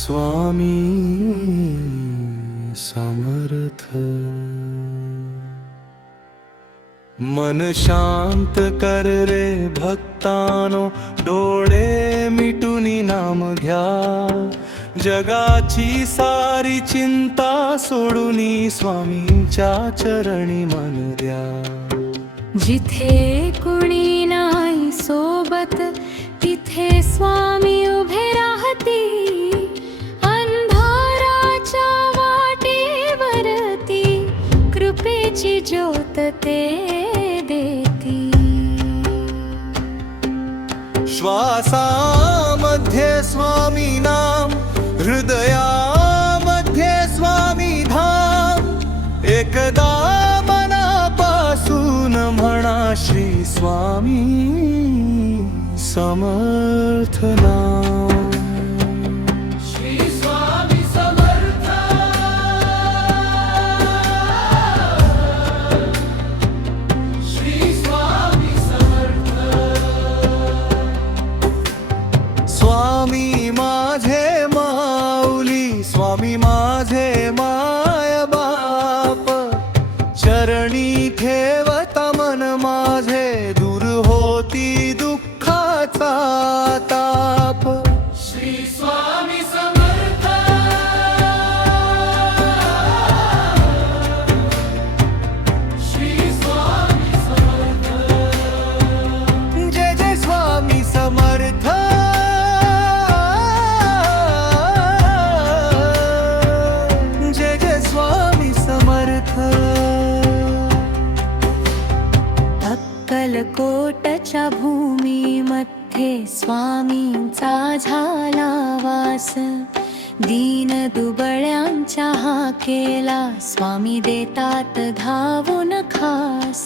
स्वामी समर्थ। मन शांत कर रे भक्तानो, डोळे मिटूनी नाम घ्या। जगाची सारी चिंता सोडूनी स्वामींच्या चरणी मन द्या। जिथे कुणी नाही सोबत तिथे स्वामी उभे राहती। अंधाराच्या वाटेवरती कृपेची ज्योत ते देती। श्वासामध्ये स्वामी नाम, हृदयामध्ये स्वामी धाम। एकदा मनापासून म्हणा श्री स्वामी समर्थ नाम। श्री स्वामी समर्थ। श्री स्वामी समर्थ। स्वामी माझे माऊली, स्वामी माझे माय बाप। चरणी ठेवता मन माझे, दूर होती दुःखाचा ताप। श्री स्वामी समर्थ। श्री स्वामी समर्थ। जय जय स्वामी समर्थ। जय जय स्वामी समर्थ। अक्कलकोटच्या भूमीमध्ये स्वामींचा झाला वास। दीन दुबळ्यांच्या हाकेला स्वामी देतात धावून खास।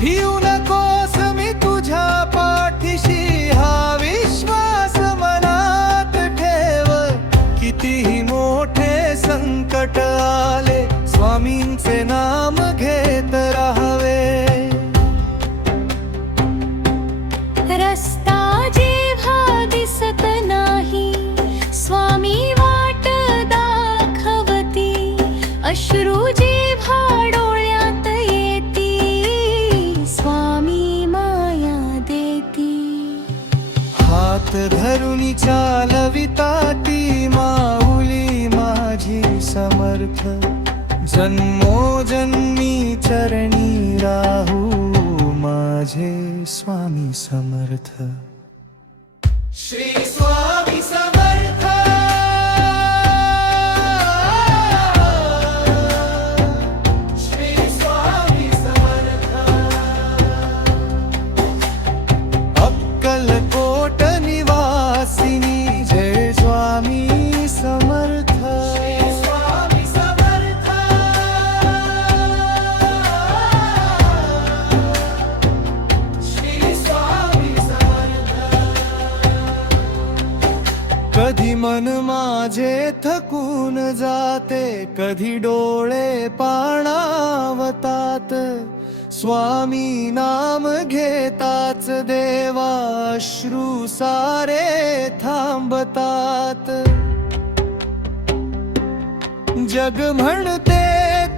भिऊ नकोस मी तुझ्या पाठीशी, हा विश्वास मनात ठेव। कितीही मोठे संकट आले, स्वामींचे नाम घेत राहावे। रस्ता जेव्हा दिसत नाही स्वामी वाट दाखवती। अश्रू जेव्हा डोळ्यात येती स्वामी माया देती। हात धरून चालविता ती माऊली माझी समर्थ। जन्मोजन्मी चरणी राहू माझे स्वामी समर्थ। श्री स्वामी समर्थ। श्री स्वामी समर्थ। अक्कलकोट निवासिनी जय स्वामी समर्थ। श्री स्वामी समर्थ। श्री स्वामी समर्थ। कधी मन माझे थकून जाते, कधी डोळे पाणावतात। स्वामी नाम घेताच देवा अश्रू सारे थांबतात। जग म्हणते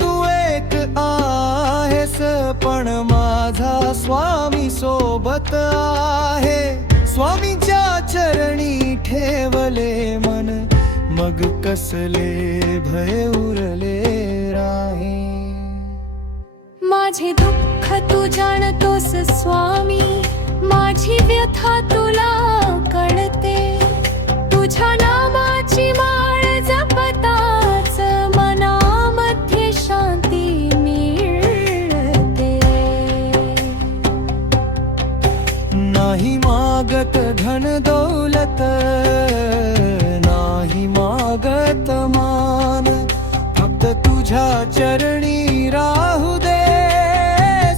तू एक आहेस, पण माझा स्वामी सोबत आहे। स्वामीच्या चरणी ठेवले मन, मग कसले भय उरले राहे। माझे दुःख तू जाणतोस स्वामी, माझी व्यथा तुला कळते। तुझ्या नामाची माळ जपताच मनामध्ये शांती मिळते। नाही मागत धन दौलत, नाही मागत मान। फक्त तुझ्या चरणी राहू दे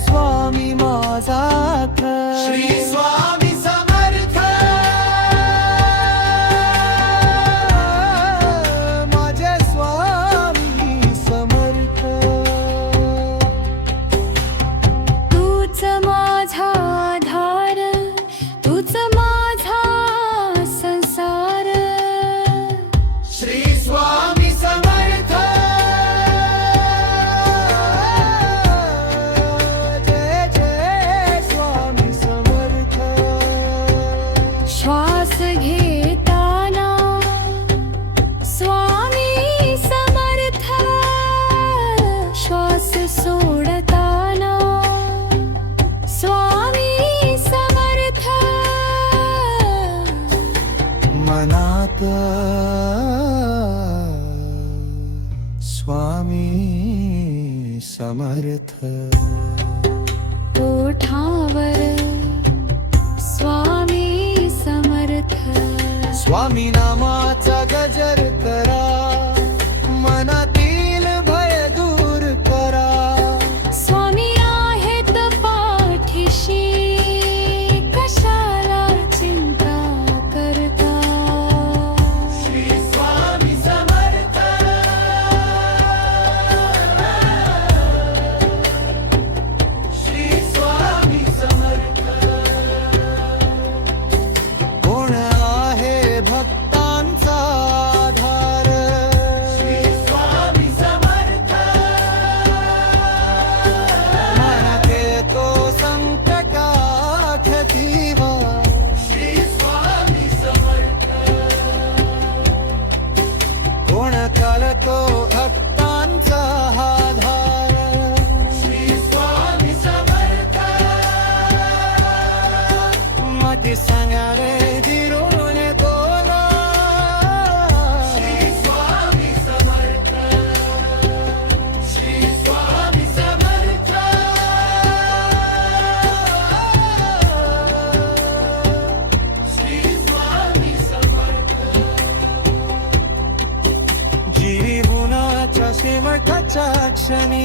स्वामी माझा खर। श्री स्वामी समर्थ। माझे स्वामी समर्थ। तूच माझा आधार, तूच माझा संसार। समर्थ ओठावर स्वामी समर्थ स्वामी नामाचा गजर करा मनातील भय दूर करा स्वामी आहेत पाठीशी कशाला चिंता करता श्री स्वामी समर्थ श्री स्वामी समर्थ कोण आहे भक्तांचा आधार श्री स्वामी समर्थ मनते तो संकटात ठेवा श्री स्वामी समर्थ कोण कालतो भक्तांचा आधार श्री स्वामी समर्थ मती सांगारे दिरून बोला श्री स्वामी समर्थ श्री स्वामी समर्थ श्री स्वामी समर्थ जीवनाच्या शेवटच्या क्षणी